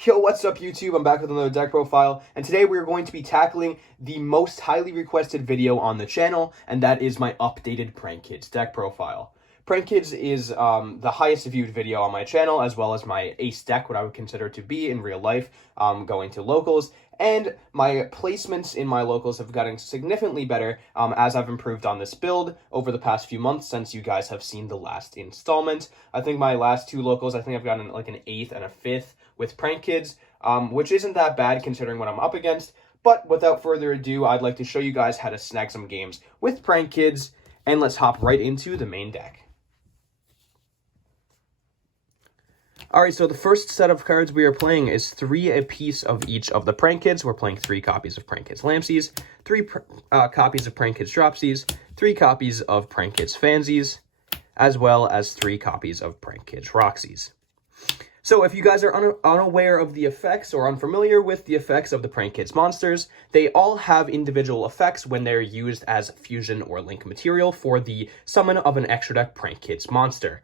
Yo, what's up YouTube? I'm back with another deck profile, and today we're going to be tackling the most highly requested video on the channel, and that is my updated Prank Kids deck profile. Prank Kids is the highest viewed video on my channel, as well as my ace deck, what I would consider to be in real life, going to locals, and my placements in my locals have gotten significantly better as I've improved on this build over the past few months since you guys have seen the last installment. I think my last two locals, I think I've gotten like an 8th and a 5th with Prank Kids, which isn't that bad considering what I'm up against. But without further ado, I'd like to show you guys how to snag some games with Prank Kids, and let's hop right into the main deck. Alright, so the first set of cards we are playing is 3 a piece of each of the Prank Kids. We're playing 3 copies of Prank Kids Lampsies, 3 copies of Prank Kids Dropsies, 3 copies of Prank Kids Fansies, as well as 3 copies of Prank Kids Roxies. So if you guys are unaware of the effects or unfamiliar with the effects of the Prank Kids monsters, they all have individual effects when they're used as fusion or link material for the summon of an extra deck Prank Kids monster.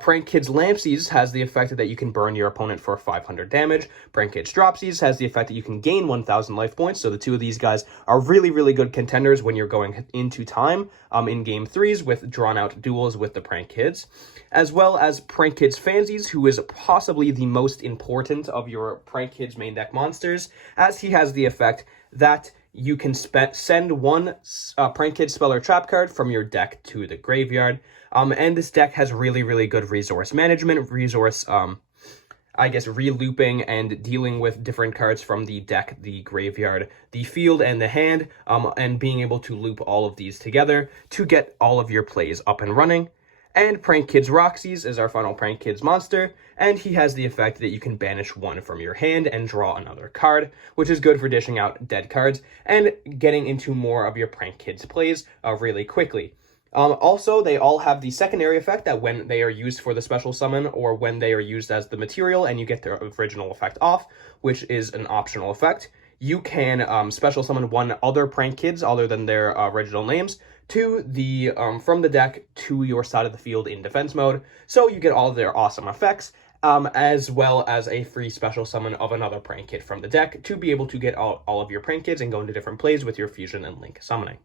Prank Kids Lampsies has the effect that you can burn your opponent for 500 damage. Prank Kids Dropsies has the effect that you can gain 1,000 life points. So the two of these guys are really, really good contenders when you're going into time in Game 3s with drawn-out duels with the Prank Kids. As well as Prank Kids Fansies, who is possibly the most important of your Prank Kids main deck monsters, as he has the effect that you can send one Prank Kids spell or trap card from your deck to the graveyard. And this deck has really, really good resource management, re-looping and dealing with different cards from the deck, the graveyard, the field, and the hand, and being able to loop all of these together to get all of your plays up and running. And Prank Kids Roxies is our final Prank Kids monster, and he has the effect that you can banish one from your hand and draw another card, which is good for dishing out dead cards and getting into more of your Prank Kids plays really quickly. Also, they all have the secondary effect that when they are used for the special summon or when they are used as the material and you get their original effect off, which is an optional effect, you can special summon one other Prank Kids other than their original names to the from the deck to your side of the field in defense mode. So you get all of their awesome effects, as well as a free special summon of another Prank Kid from the deck to be able to get all of your Prank Kids and go into different plays with your fusion and link summoning.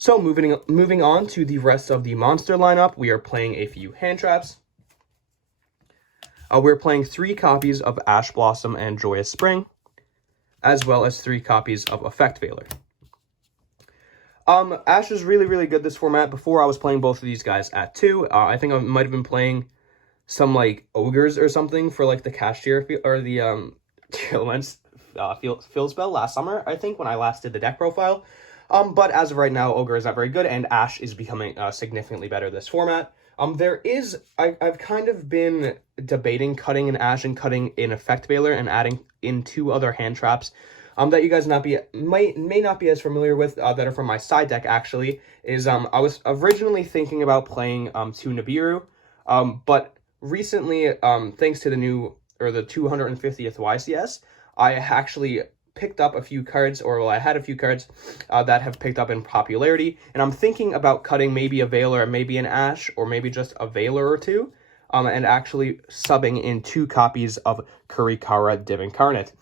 So moving on to the rest of the monster lineup, we are playing a few hand traps. We're playing 3 copies of Ash Blossom and Joyous Spring, as well as 3 copies of Effect Veiler. Ash is really, really good this format. Before I was playing both of these guys at 2. I think I might have been playing some like ogres or something for like the Cashier or the field spell last summer, I think, when I last did the deck profile. But as of right now, Ogre is not very good, and Ash is becoming significantly better this format. I've kind of been debating cutting an Ash and cutting in Effect Veiler and adding in 2 other hand traps that you guys may not be as familiar with, that are from my side deck, actually. I was originally thinking about playing 2 Nibiru, but recently, thanks to the 250th YCS, I actually picked up a few cards, I had a few cards that have picked up in popularity, and I'm thinking about cutting maybe a Veiler, maybe an Ash, or maybe just a Veiler or 2, and actually subbing in 2 copies of Kurikara Div Incarnate.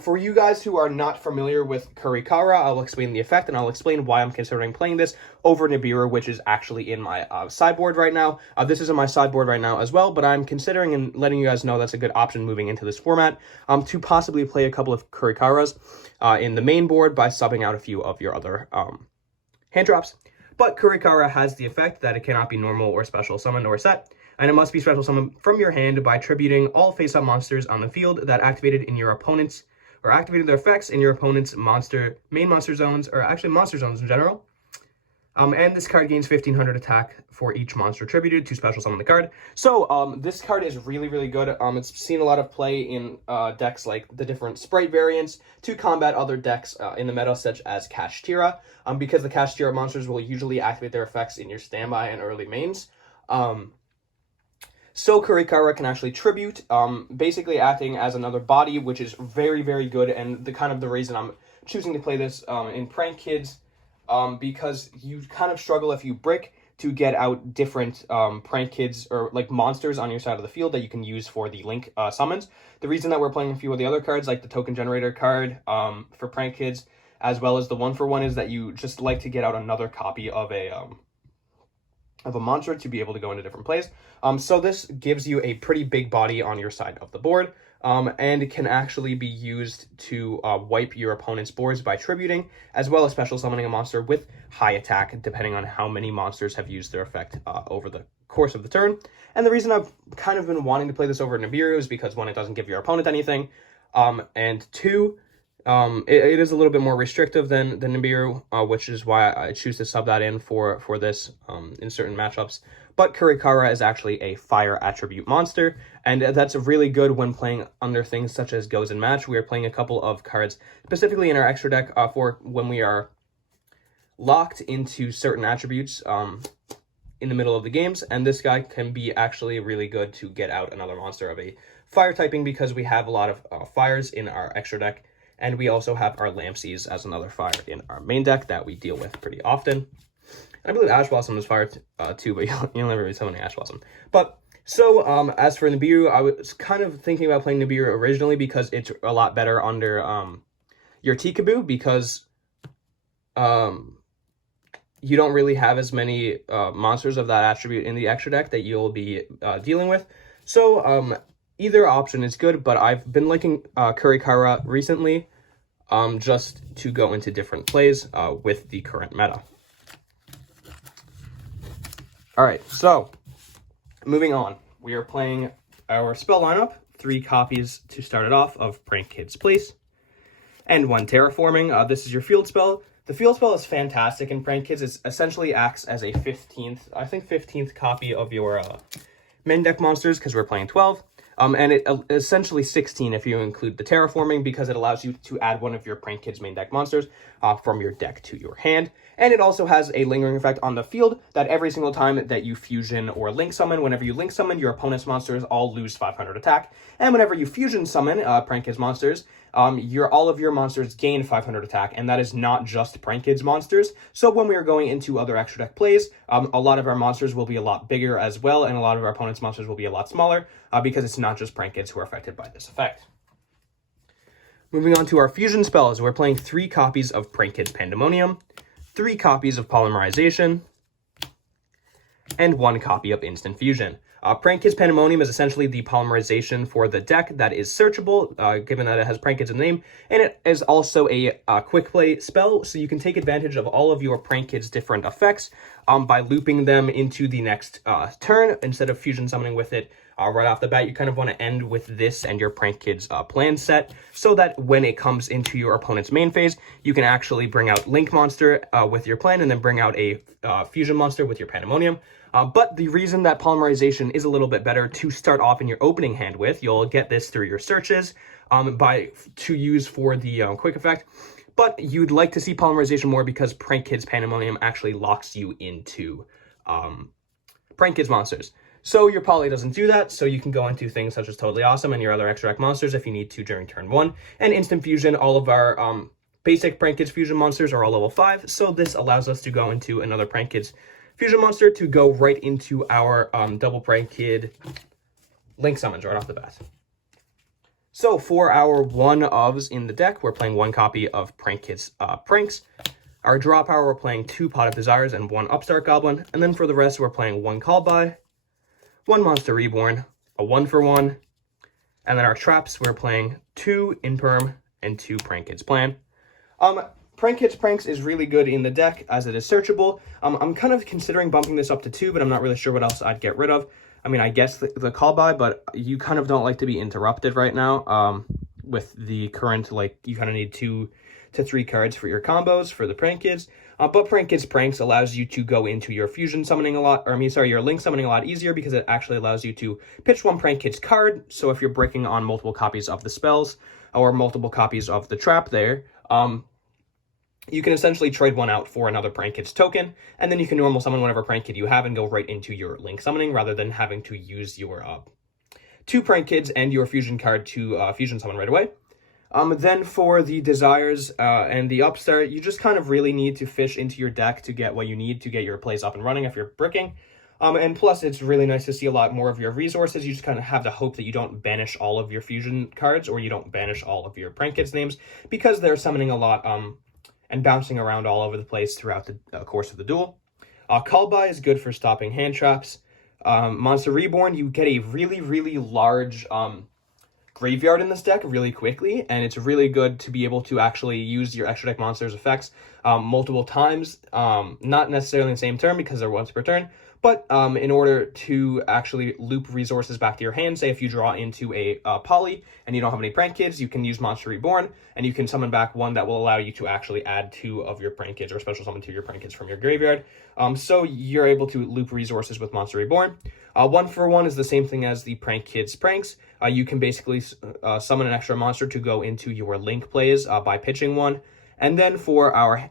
For you guys who are not familiar with Kurikara, I'll explain the effect, and I'll explain why I'm considering playing this over Nibiru, which is actually in my sideboard right now. This is in my sideboard right now as well, but I'm considering and letting you guys know that's a good option moving into this format, to possibly play a couple of Kurikaras in the main board by subbing out a few of your other hand drops. But Kurikara has the effect that it cannot be normal or special summoned or set, and it must be special summoned from your hand by tributing all face-up monsters on the field that activated in your opponent's, or activated their effects in your opponent's main monster zones, or actually monster zones in general. And this card gains 1,500 attack for each monster tributed to special summon the card. So this card is really, really good. It's seen a lot of play in decks like the different Sprite variants to combat other decks in the meta, such as Kashtira, because the Kashtira monsters will usually activate their effects in your standby and early mains. So Kurikara can actually tribute, basically acting as another body, which is very, very good, and the reason I'm choosing to play this in Prank Kids, because you kind of struggle if you brick to get out different prank kids or like monsters on your side of the field that you can use for the link summons. The reason that we're playing a few of the other cards, like the token generator card for prank kids, as well as the 1-for-1, is that you just like to get out another copy of a monster to be able to go into different plays. So this gives you a pretty big body on your side of the board, and it can actually be used to wipe your opponent's boards by tributing, as well as special summoning a monster with high attack, depending on how many monsters have used their effect over the course of the turn. And the reason I've kind of been wanting to play this over Nibiru is because, one, it doesn't give your opponent anything, and two, it is a little bit more restrictive than Nibiru, which is why I choose to sub that in for this in certain matchups. But Kurikara is actually a fire attribute monster, and that's really good when playing under things such as Gozen Match. We are playing a couple of cards specifically in our extra deck for when we are locked into certain attributes in the middle of the games, and this guy can be actually really good to get out another monster of a fire typing, because we have a lot of fires in our extra deck, and we also have our Lampsies as another fire in our main deck that we deal with pretty often. And I believe Ash Blossom is fire too, but you'll never be summoning Ash Blossom. But so as for Nibiru, I was kind of thinking about playing Nibiru originally because it's a lot better under your Tikaboo, because you don't really have as many monsters of that attribute in the extra deck that you'll be dealing with. So either option is good, but I've been liking Kurikara recently just to go into different plays with the current meta. All right, so moving on, we are playing our spell lineup, 3 copies to start it off of Prank Kids Place, and 1 Terraforming. This is your field spell. The field spell is fantastic in Prank Kids. It essentially acts as a 15th copy of your main deck monsters, because we're playing 12. And it essentially 16 if you include the Terraforming, because it allows you to add one of your Prank Kids main deck monsters from your deck to your hand. And it also has a lingering effect on the field that every single time that you fusion or link summon, whenever you link summon, your opponent's monsters all lose 500 attack. And whenever you fusion summon Prank Kids monsters, all of your monsters gain 500 attack, and that is not just Prank Kids monsters. So when we are going into other extra deck plays, a lot of our monsters will be a lot bigger as well, and a lot of our opponent's monsters will be a lot smaller, because it's not just Prank Kids who are affected by this effect. Moving on to our fusion spells, we're playing 3 copies of Prank Kids Pandemonium, 3 copies of Polymerization, and 1 copy of Instant Fusion. Prank Kids Pandemonium is essentially the polymerization for the deck that is searchable, given that it has Prank Kids in the name, and it is also a quick play spell, so you can take advantage of all of your Prank Kids' different effects by looping them into the next turn, instead of fusion summoning with it right off the bat. You kind of want to end with this and your Prank Kids plan set, so that when it comes into your opponent's main phase, you can actually bring out Link Monster with your plan, and then bring out a Fusion Monster with your Pandemonium. But the reason that Polymerization is a little bit better to start off in your opening hand with, you'll get this through your searches to use for the quick effect, but you'd like to see Polymerization more because Prank Kids Pandemonium actually locks you into Prank Kids monsters. So your Poly doesn't do that, so you can go into things such as Totally Awesome and your other extra deck monsters if you need to during turn 1. And Instant Fusion, all of our basic Prank Kids Fusion monsters are all level 5, so this allows us to go into another Prank Kids Fusion monster to go right into our double Prank Kid Link summons right off the bat. So for our 1-ofs in the deck, we're playing 1 copy of Prank Kids Pranks. Our draw power, we're playing 2 Pot of Desires and 1 Upstart Goblin. And then for the rest, we're playing 1 Call By, 1 Monster Reborn, a 1-for-1. And then our traps, we're playing 2 Imperm and 2 Prank Kids Plan. Prank Kids Pranks is really good in the deck as it is searchable. I'm kind of considering bumping this up to 2, but I'm not really sure what else I'd get rid of. I mean, I guess the Call By, but you kind of don't like to be interrupted right now with the current, like, you kind of need 2 to 3 cards for your combos for the Prank Kids. But Prank Kids Pranks allows you to go into your fusion summoning your link summoning a lot easier, because it actually allows you to pitch 1 Prank Kids card. So if you're breaking on multiple copies of the spells or multiple copies of the trap there, you can essentially trade 1 out for another Prank Kids token, and then you can normal summon whatever Prank Kid you have and go right into your link summoning, rather than having to use your 2 Prank Kids and your fusion card to fusion summon right away. Then for the Desires and the Upstart, you just kind of really need to fish into your deck to get what you need to get your plays up and running if you're bricking. And plus, it's really nice to see a lot more of your resources. You just kind of have to hope that you don't banish all of your fusion cards, or you don't banish all of your Prank Kids names, because they're summoning a lot and bouncing around all over the place throughout the course of the duel. Call By is good for stopping hand traps. Monster Reborn, you get a really, really large graveyard in this deck really quickly, and it's really good to be able to actually use your extra deck monsters effects multiple times, not necessarily in the same turn because they're once per turn, but in order to actually loop resources back to your hand. Say if you draw into a poly and you don't have any Prank Kids, you can use Monster Reborn, and you can summon back one that will allow you to actually add 2 of your Prank Kids or special summon 2 of your Prank Kids from your graveyard. So you're able to loop resources with Monster Reborn. 1-for-1 is the same thing as the Prank Kids pranks. You can basically summon an extra monster to go into your link plays by pitching one. And then for our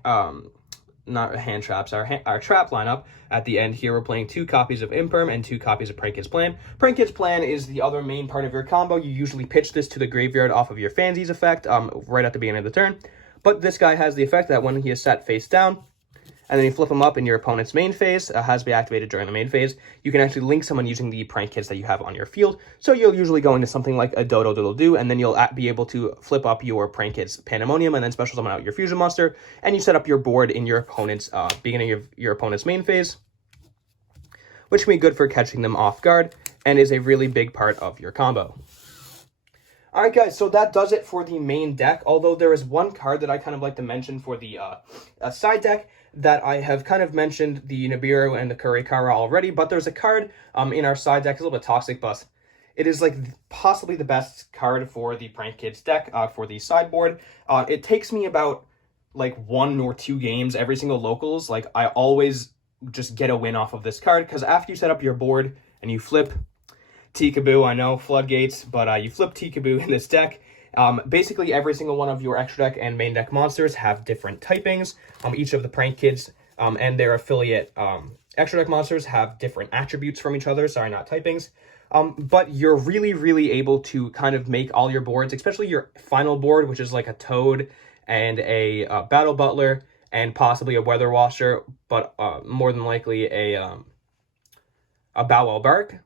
not hand traps, our trap lineup, at the end here, we're playing 2 copies of Imperm and 2 copies of Prank Kids Plan. Prank Kids Plan is the other main part of your combo. You usually pitch this to the graveyard off of your Fansies effect right at the beginning of the turn. But this guy has the effect that when he is set face down, and then you flip him up in your opponent's main phase, has to be activated during the main phase, you can actually link someone using the Prank Kids that you have on your field. So you'll usually go into something like a Dodo Doodle Doo, and then you'll be able to flip up your Prank Kids Pandemonium, and then special summon out your Fusion Monster, and you set up your board in your opponent's beginning of your opponent's main phase, which can be good for catching them off guard, and is a really big part of your combo. Alright guys, so that does it for the main deck, although there is one card that I kind of like to mention for the side deck that I have kind of mentioned, the Nibiru and the Kurikara already, but there's a card in our side deck, it's a little bit toxic, but it is like possibly the best card for the Prank Kids deck for the sideboard. It takes me about like 1 or 2 games every single locals. Like I always just get a win off of this card, because after you set up your board and you flip Tikaboo, I know, floodgates, but you flip Tikaboo in this deck. Basically, every single one of your extra deck and main deck monsters have different typings. Each of the Prank Kids and their affiliate extra deck monsters have different attributes from each other. Sorry, not typings. But you're really, really able to kind of make all your boards, especially your final board, which is like a Toad and a Battle Butler and possibly a Weather Washer, but more than likely a Bow Wow Bark.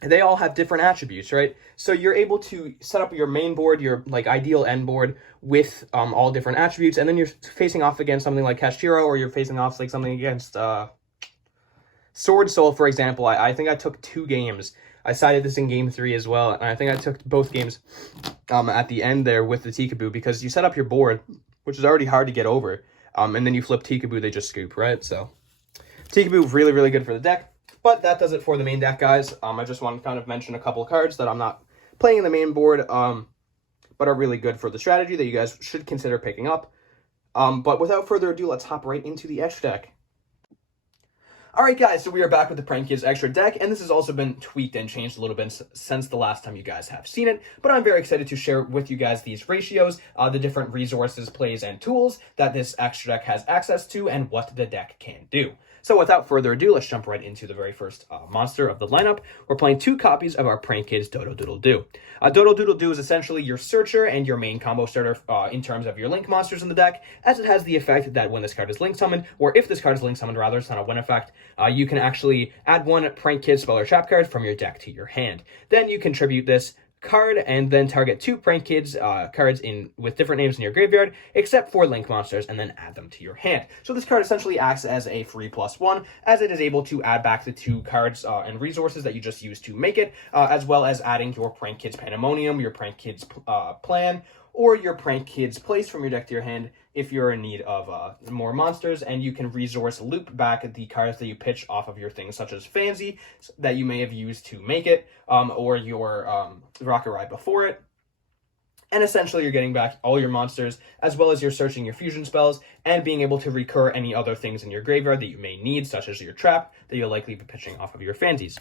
They all have different attributes, right? So you're able to set up your main board, your like ideal end board, with all different attributes, and then you're facing off against something like Kashtira, or you're facing off like something against Sword Soul, for example. I think I took 2 games. I sided this in game 3 as well, and I think I took both games at the end there with the Tikaboo, because you set up your board, which is already hard to get over, and then you flip Tikaboo, they just scoop, right? So Tikaboo, really, really good for the deck. But that does it for the main deck, guys. I just want to kind of mention a couple of cards that I'm not playing in the main board, but are really good for the strategy that you guys should consider picking up. But without further ado, let's hop right into the extra deck. Alright guys, so we are back with the Prank Kids extra deck, and this has also been tweaked and changed a little bit since the last time you guys have seen it, but I'm very excited to share with you guys these ratios, the different resources, plays, and tools that this extra deck has access to, and what the deck can do. So without further ado, let's jump right into the very first monster of the lineup. We're playing 2 copies of our Prank Kids Dodo Doodle Doo. Dodo Doodle Doo is essentially your searcher and your main combo starter in terms of your link monsters in the deck, as it has the effect that when this card is link summoned, or if this card is link summoned rather, it's not a win effect, you can actually add 1 Prank Kids spell or trap card from your deck to your hand. Then you contribute this card and then target 2 Prank Kids cards with different names in your graveyard, except for link monsters, and then add them to your hand. So this card essentially acts as a free +1, as it is able to add back the 2 cards and resources that you just used to make it, as well as adding your Prank Kids Pandemonium, your Prank Kids Plan, or your Prank Kids Place from your deck to your hand if you're in need of more monsters, and you can resource loop back the cards that you pitch off of your things, such as Fancy, that you may have used to make it, or your Rocket Ride before it. And essentially you're getting back all your monsters, as well as you're searching your fusion spells, and being able to recur any other things in your graveyard that you may need, such as your trap, that you'll likely be pitching off of your Fancies.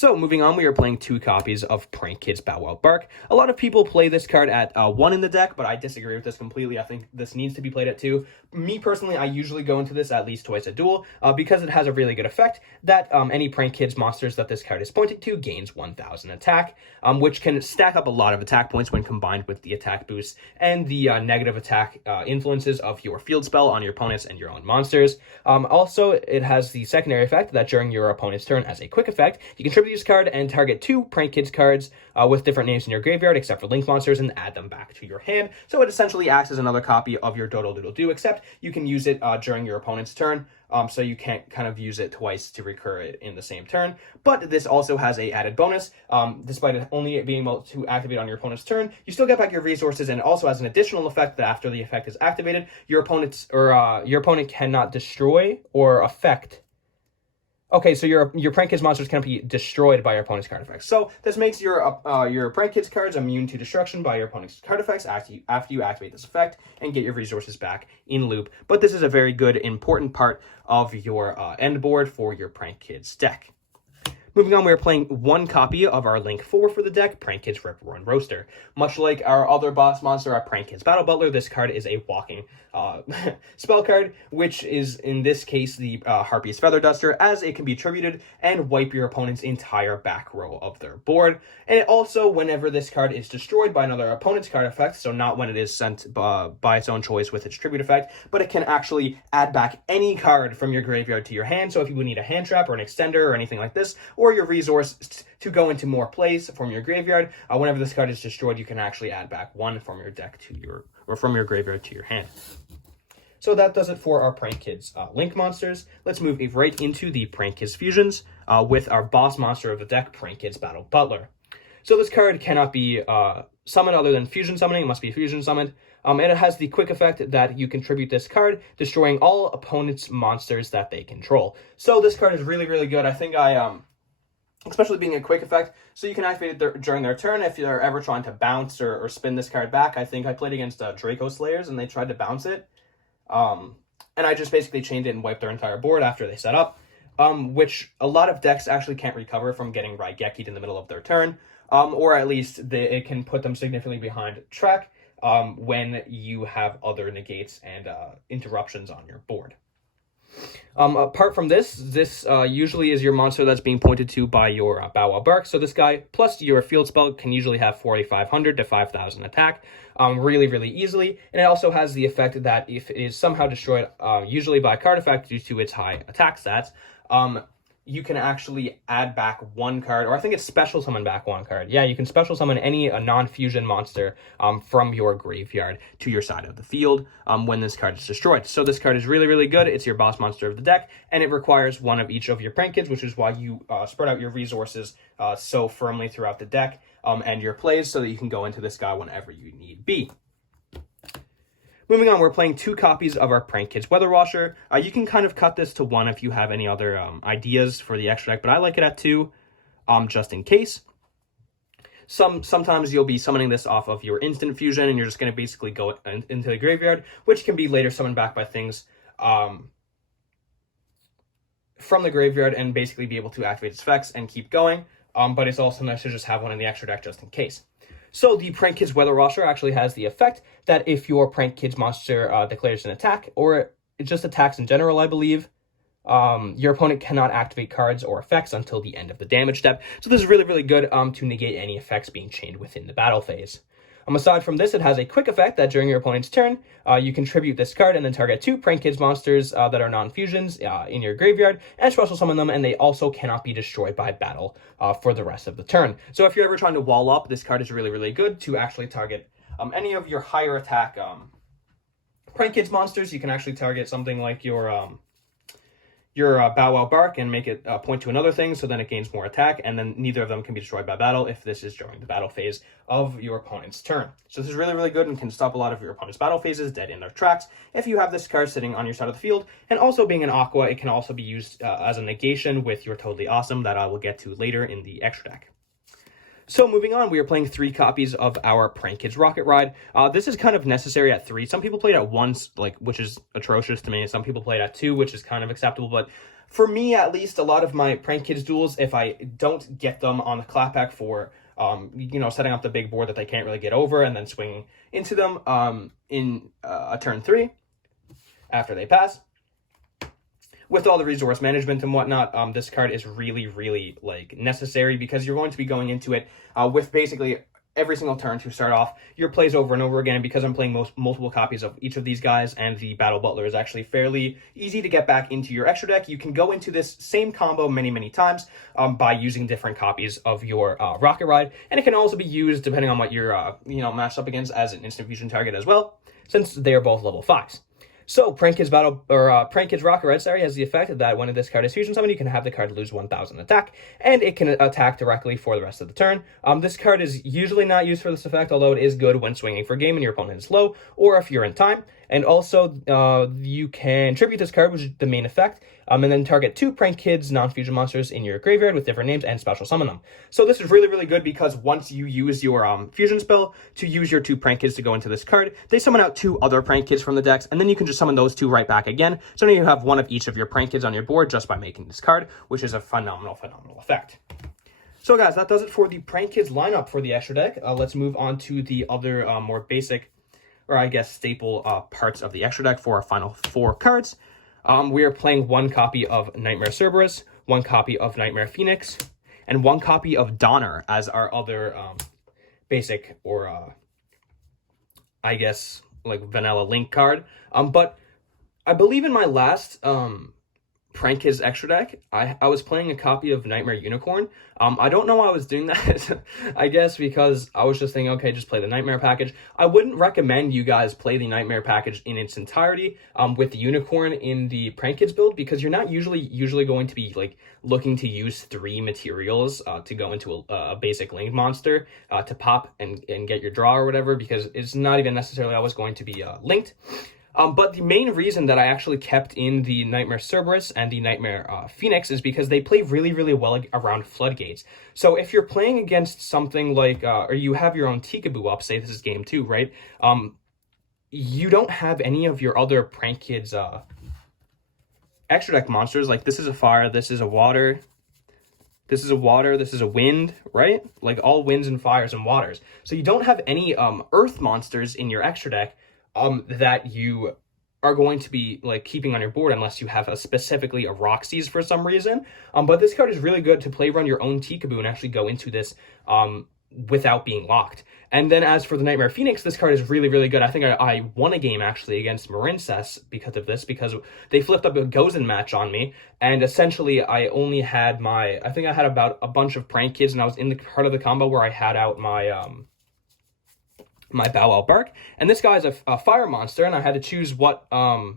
So moving on, we are playing 2 copies of Prank Kids Bow Wow Bark. A lot of people play this card at 1 in the deck, but I disagree with this completely. I think this needs to be played at 2. Me personally, I usually go into this at least twice a duel because it has a really good effect that any Prank Kids monsters that this card is pointed to gains 1000 attack, which can stack up a lot of attack points when combined with the attack boost and the negative attack influences of your field spell on your opponents and your own monsters. Also, it has the secondary effect that during your opponent's turn, as a quick effect, you can tribute this card and target 2 Prank Kids cards with different names in your graveyard except for link monsters and add them back to your hand. So it essentially acts as another copy of your Doodle Doodle Doo, except you can use it during your opponent's turn. So you can't kind of use it twice to recur it in the same turn. But this also has a added bonus. Despite it only being able to activate on your opponent's turn, you still get back your resources, and it also has an additional effect that after the effect is activated, your opponent cannot destroy or affect. Okay, so your Prank Kids monsters cannot be destroyed by your opponent's card effects. So this makes your Prank Kids cards immune to destruction by your opponent's card effects after you activate this effect and get your resources back in loop. But this is a very good, important part of your end board for your Prank Kids deck. Moving on, we're playing 1 copy of our Link 4 for the deck, Prank Kids Rip Roaring Roaster. Much like our other boss monster, our Prank Kids Battle Butler, this card is a walking spell card, which is, in this case, the Harpy's Feather Duster, as it can be attributed and wipe your opponent's entire back row of their board. And it also, whenever this card is destroyed by another opponent's card effect, so not when it is sent by its own choice with its tribute effect, but it can actually add back any card from your graveyard to your hand. So if you would need a hand trap or an extender or anything like this, or your resource to go into more plays from your graveyard, whenever this card is destroyed, you can actually add back 1 from your deck from your graveyard to your hand. So that does it for our Prank Kids Link monsters. Let's move right into the Prank Kids fusions with our boss monster of the deck, Prank Kids Battle Butler. So this card cannot be summoned other than fusion summoning. It must be fusion summoned. And it has the quick effect that you contribute this card, destroying all opponents' monsters that they control. So this card is really, really good. I think especially being a quick effect, so you can activate it during their turn if you're ever trying to bounce or spin this card back. I think I played against Draco Slayers and they tried to bounce it. And I just basically chained it and wiped their entire board after they set up, which a lot of decks actually can't recover from getting Raigeki'd in the middle of their turn, or at least it can put them significantly behind track when you have other negates and interruptions on your board. Apart from this usually is your monster that's being pointed to by your Bow Wow Bark. So this guy, plus your field spell, can usually have 4,500 to 5,000 attack really, really easily. And it also has the effect that if it is somehow destroyed, usually by card effect due to its high attack stats, you can actually add back 1 card, or I think it's special summon back 1 card. Yeah, you can special summon any non-fusion monster from your graveyard to your side of the field when this card is destroyed. So this card is really, really good. It's your boss monster of the deck, and it requires 1 of each of your Prank Kids, which is why you spread out your resources so firmly throughout the deck and your plays so that you can go into this guy whenever you need be. Moving on, we're playing 2 copies of our Prank Kids Weather Washer. You can kind of cut this to 1 if you have any other ideas for the extra deck, but I like it at 2, just in case. Sometimes you'll be summoning this off of your instant fusion, and you're just going to basically go into the graveyard, which can be later summoned back by things from the graveyard and basically be able to activate its effects and keep going. But it's also nice to just have 1 in the extra deck just in case. So the Prank Kids Weather Washer actually has the effect that if your Prank Kids monster declares an attack, or it just attacks in general, I believe, your opponent cannot activate cards or effects until the end of the damage step. So this is really, really good to negate any effects being chained within the battle phase. Aside from this, it has a quick effect that during your opponent's turn, you contribute this card and then target 2 Prank Kids monsters that are non-fusions in your graveyard and special summon them, and they also cannot be destroyed by battle for the rest of the turn. So if you're ever trying to wall up, this card is really, really good to actually target any of your higher attack Prank Kids monsters. You can actually target something like your Bow Wow Bark and make it point to another thing, so then it gains more attack, and then neither of them can be destroyed by battle if this is during the battle phase of your opponent's turn. So this is really, really good and can stop a lot of your opponent's battle phases dead in their tracks if you have this card sitting on your side of the field. And also being an Aqua, it can also be used as a negation with your Totally Awesome that I will get to later in the extra deck. So moving on, we are playing 3 copies of our Prank Kids Rocket Ride. This is kind of necessary at 3. Some people play it at 1, which is atrocious to me. Some people play it at 2, which is kind of acceptable. But for me at least, a lot of my Prank Kids duels, if I don't get them on the clapback for setting up the big board that they can't really get over and then swinging into them in a turn 3 after they pass. With all the resource management and whatnot, this card is really, really like necessary, because you're going to be going into it with basically every single turn to start off your plays over and over again. Because I'm playing multiple copies of each of these guys, and the Battle Butler is actually fairly easy to get back into your extra deck. You can go into this same combo many, many times by using different copies of your Rocket Ride, and it can also be used depending on what you're matched up against as an instant fusion target as well, since they are both level 5s. So, Prank Kids Rocket Ride, has the effect that when this card is fusion summoned, you can have the card lose 1,000 attack, and it can attack directly for the rest of the turn. This card is usually not used for this effect, although it is good when swinging for game and your opponent is low, or if you're in time. And also, you can tribute this card, which is the main effect, and then target 2 Prank Kids non-fusion monsters in your graveyard with different names and special summon them. So this is really, really good, because once you use your fusion spell to use your 2 Prank Kids to go into this card, they summon out 2 other Prank Kids from the decks, and then you can just summon those 2 right back again. So now you have one of each of your Prank Kids on your board just by making this card, which is a phenomenal, phenomenal effect. So guys, that does it for the Prank Kids lineup for the extra deck. Let's move on to the other more basic, or I guess staple parts of the extra deck for our final 4 cards. We are playing 1 copy of Nightmare Cerberus, 1 copy of Nightmare Phoenix, and 1 copy of Donner as our other basic, or I guess like vanilla Link card. But I believe in my last Prank Kids extra deck, I was playing a copy of Nightmare Unicorn. I don't know why I was doing that. I guess because I was just thinking, okay, just play the Nightmare package. I wouldn't recommend you guys play the Nightmare package in its entirety with the Unicorn in the Prank Kids build, because you're not usually going to be like looking to use 3 materials to go into a basic Link monster to pop and get your draw or whatever, because it's not even necessarily always going to be linked. But the main reason that I actually kept in the Nightmare Cerberus and the Nightmare Phoenix is because they play really, really well around Floodgates. So if you're playing against something like, or you have your own Tikaboo up, say this is game 2, right? You don't have any of your other Prank Kids extra deck monsters. Like, this is a fire, this is a water, this is a water, this is a wind, right? Like, all winds and fires and waters. So you don't have any earth monsters in your extra deck that you are going to be like keeping on your board, unless you have specifically a Roxy's for some reason. But this card is really good to play run your own Tikaboo and actually go into this without being locked. And then as for the Nightmare Phoenix, this card is really, really good. I think I won a game actually against Marincess because of this, because they flipped up a Gozen match on me, and essentially I only had I think I had about a bunch of Prank Kids, and I was in the part of the combo where I had out my my Bow Wow Bark, and this guy's a fire monster, and I had to choose what ones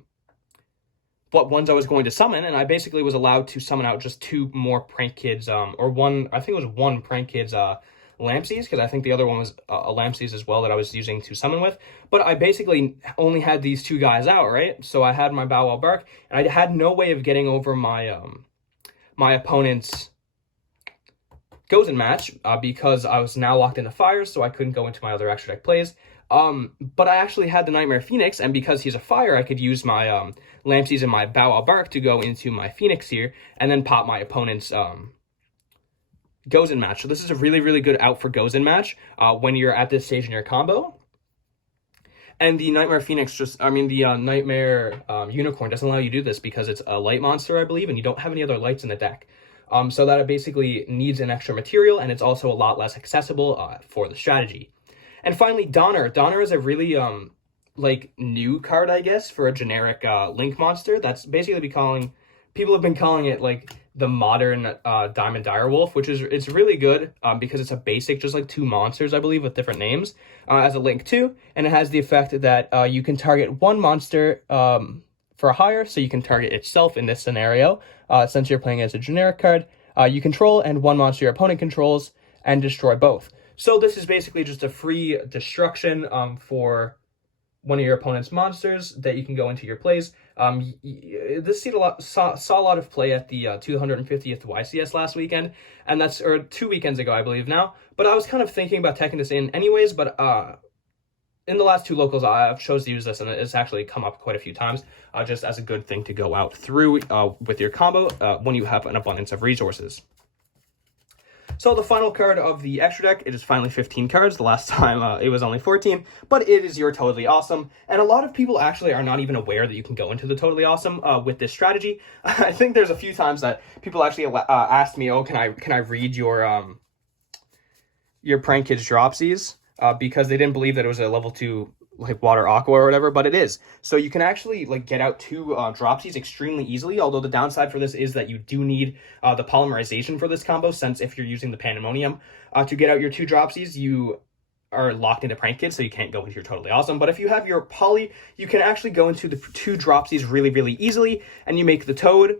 I was going to summon, and I basically was allowed to summon out just 2 more Prank Kids, or one, I think it was 1 Prank Kids Lampsies, because I think the other one was a Lampsies as well that I was using to summon with. But I basically only had these 2 guys out, right? So I had my Bow Wow Bark, and I had no way of getting over my my opponent's Gozen match because I was now locked into fires, so I couldn't go into my other extra deck plays. But I actually had the Nightmare Phoenix, and because he's a fire, I could use my Lampsies and my Bow Wow Bark to go into my Phoenix here, and then pop my opponent's Gozen match. So this is a really, really good out for Gozen match when you're at this stage in your combo. And the Nightmare Phoenix the Nightmare Unicorn doesn't allow you to do this because it's a light monster, I believe, and you don't have any other lights in the deck. So that it basically needs an extra material, and it's also a lot less accessible for the strategy. And finally, Donner. Donner is a really new card, I guess, for a generic Link monster. That's basically people have been calling it like the modern Diamond Direwolf, which is it's really good because it's a basic, just like 2 monsters, I believe, with different names as a Link 2, and it has the effect that you can target 1 monster for a higher, so you can target itself in this scenario. Since you're playing as a generic card, you control, and 1 monster your opponent controls, and destroy both. So this is basically just a free destruction for one of your opponent's monsters that you can go into your plays. This saw a lot of play at the 250th YCS last weekend, and or 2 weekends ago, I believe now. But I was kind of thinking about teching this in anyways, but in the last 2 locals, I've chose to use this, and it's actually come up quite a few times, just as a good thing to go out through with your combo when you have an abundance of resources. So the final card of the extra deck, it is finally 15 cards. The last time it was only 14, but it is your Totally Awesome. And a lot of people actually are not even aware that you can go into the Totally Awesome with this strategy. I think there's a few times that people actually asked me, oh, can I read your Prank Kids Dropsies? Because they didn't believe that it was a level 2 like water aqua or whatever, but it is. So you can actually like get out 2 Dropsies extremely easily, although the downside for this is that you do need the polymerization for this combo, since if you're using the Pandemonium to get out your 2 Dropsies, you are locked into Prank Kids, so you can't go into your Totally Awesome. But if you have your Poly, you can actually go into the 2 Dropsies really, really easily, and you make the Toad.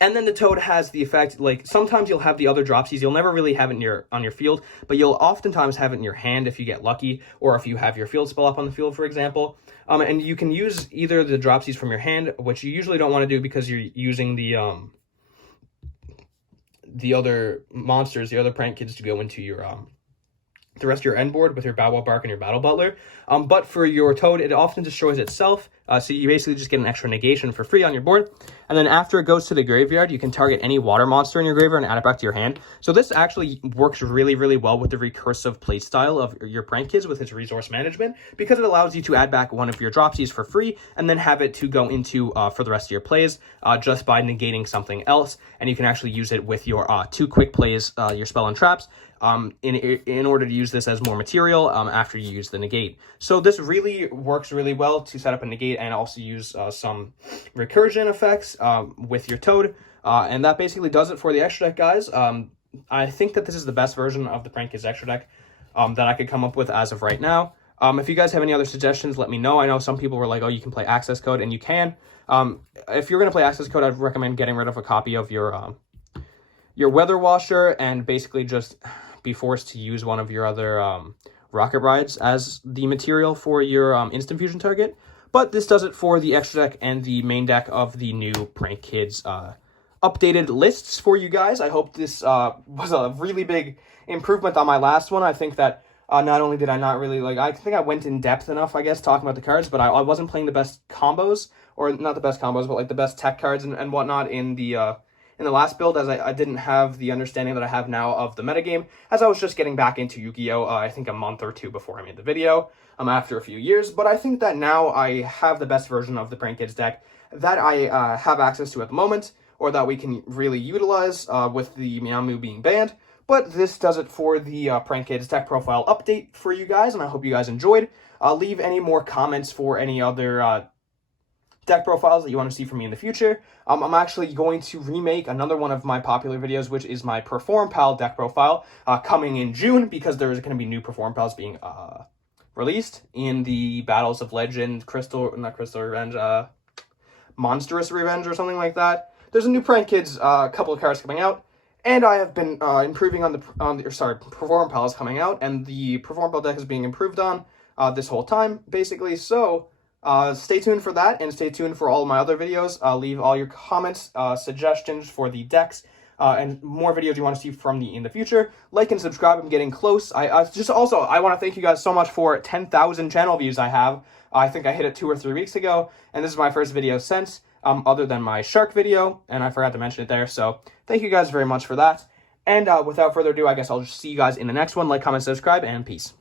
And then the Toad has the effect, like, sometimes you'll have the other Dropsies. You'll never really have it on your field, but you'll oftentimes have it in your hand if you get lucky, or if you have your field spell up on the field, for example. And you can use either the Dropsies from your hand, which you usually don't want to do because you're using the other monsters, the other Prank Kids, to go into your the rest of your end board with your Bow Wow Bark and your Battle Butler. But for your Toad, it often destroys itself, so you basically just get an extra negation for free on your board. And then after it goes to the graveyard, you can target any water monster in your graveyard and add it back to your hand. So this actually works really, really well with the recursive playstyle of your Prank Kids with its resource management, because it allows you to add back one of your Dropsies for free and then have it to go into for the rest of your plays just by negating something else. And you can actually use it with your 2 quick plays, your Spell and Traps, in order to use this as more material after you use the negate. So this really works really well to set up a negate and also use some recursion effects with your Toad. And that basically does it for the extra deck, guys. I think that this is the best version of the Prank Kids extra deck that I could come up with as of right now. If you guys have any other suggestions, let me know. I know some people were like, oh, you can play Access Code, and you can. If you're going to play Access Code, I'd recommend getting rid of a copy of your Weather Washer and basically just be forced to use one of your other Rocket Rides as the material for your Instant Fusion target. But this does it for the extra deck and the main deck of the new Prank Kids updated lists for you guys. I hope this was a really big improvement on my last one. I think that not only did I not really, like, I think I went in depth enough, I guess, talking about the cards, but I wasn't playing the best combos, or not the best combos, but like the best tech cards and whatnot in the last build, as I didn't have the understanding that I have now of the metagame, as I was just getting back into Yu-Gi-Oh! I think a month or 2 before I made the video, after a few years. But I think that now I have the best version of the Prank Kids deck that I have access to at the moment, or that we can really utilize with the Meowmoo being banned. But this does it for the Prank Kids deck profile update for you guys, and I hope you guys enjoyed. Leave any more comments for any other deck profiles that you want to see from me in the future. I'm actually going to remake another one of my popular videos, which is my Perform Pal deck profile, coming in June, because there's going to be new Perform Pals being released in the Battles of Legend, Monstrous Revenge or something like that. There's a new Prank Kids couple of cards coming out, and I have been improving on the Perform Pals coming out, and the Perform Pal deck is being improved on this whole time, basically. So stay tuned for that, and stay tuned for all of my other videos. Leave all your comments, suggestions for the decks, and more videos you want to see from me in the future. Like and subscribe. I'm getting close. I want to thank you guys so much for 10,000 channel views I have. I think I hit it 2 or 3 weeks ago, and this is my first video since, other than my shark video, and I forgot to mention it there. So thank you guys very much for that. And without further ado, I guess I'll just see you guys in the next one. Like, comment, subscribe, and peace.